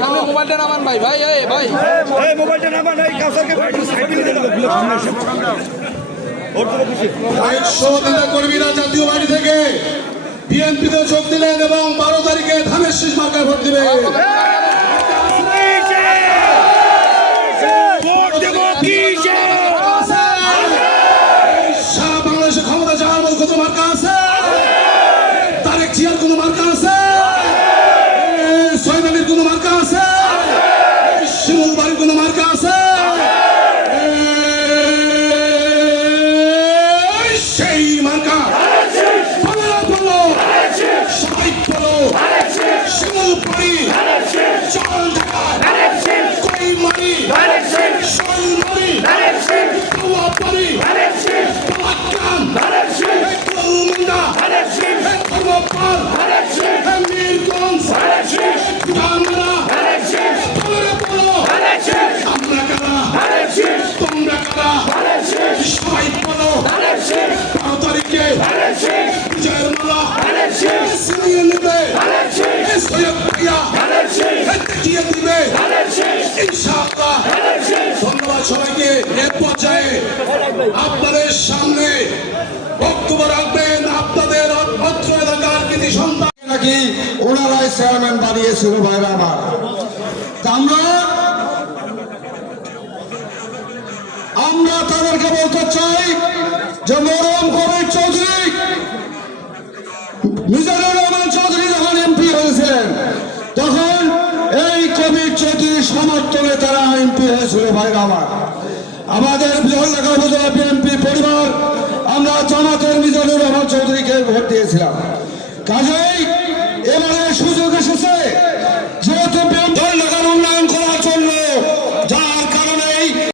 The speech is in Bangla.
সামনে মোবাইলটা নামান ভাই ভাই ভাই মোবাইলটা নামান এই কাউসারকে কর্মীরা জাতীয় বাড়ি থেকে বিএনপিতে যোগ দিলেন এবং 12 তারিখে ধানের শীষ মার্কায় ভোট দিবে। সারা বাংলাদেশে ক্ষমতা যাওয়ার মতো কত মার্কা আছে? তারেক জিয়ার কোন মার্কা আছে? সৈনালির কোন মার্কা আছে? শিমুল বাড়ির কোন মার্কা আছে? সেই মার্কা বলো সবাই বলো শিমুল বাড়ি চাল ঢাকা কই মারি সৈনালি বাড়ি পালাক্কান কলমুন্ডা ধর্মপাল মিরগঞ্জ ডাঙ্গরা বলো আমরা কারা তোমরা কারা সবাই বলো 12 তারিখে বিজয়ের মালা সিনিয়ে নেবে সৈয়দ ভাইয়া দেখিয়ে দিবে ইনশাআল্লাহ। ধন্যবাদ সবাইকে। এ পর্যায়ে আপনাদের সামনে বক্তব্য রাখবেন আপনাদের অত্র এলাকার কৃতি সন্তান নাকি ওনারাই চেয়ারম্যান বানিয়েছিল ভাইরা আমার। আমরা তাদেরকে বলতে চাই যে মরম কবির চৌধুরী মিজানুর রহমান চৌধুরী যখন এমপি হয়েছিলেন তখন এই কবির চৌধুরীর সমর্থনে তারা এমপি হয়েছিল ভাইরা আমার। আমাদের বৃহন্নগর উপজেলা বিএনপি পরিবার আমরা জামাতের মিজানুর রহমান চৌধুরীকে ভোট দিয়েছিলাম। কাজেই এবারে সুযোগ এসেছে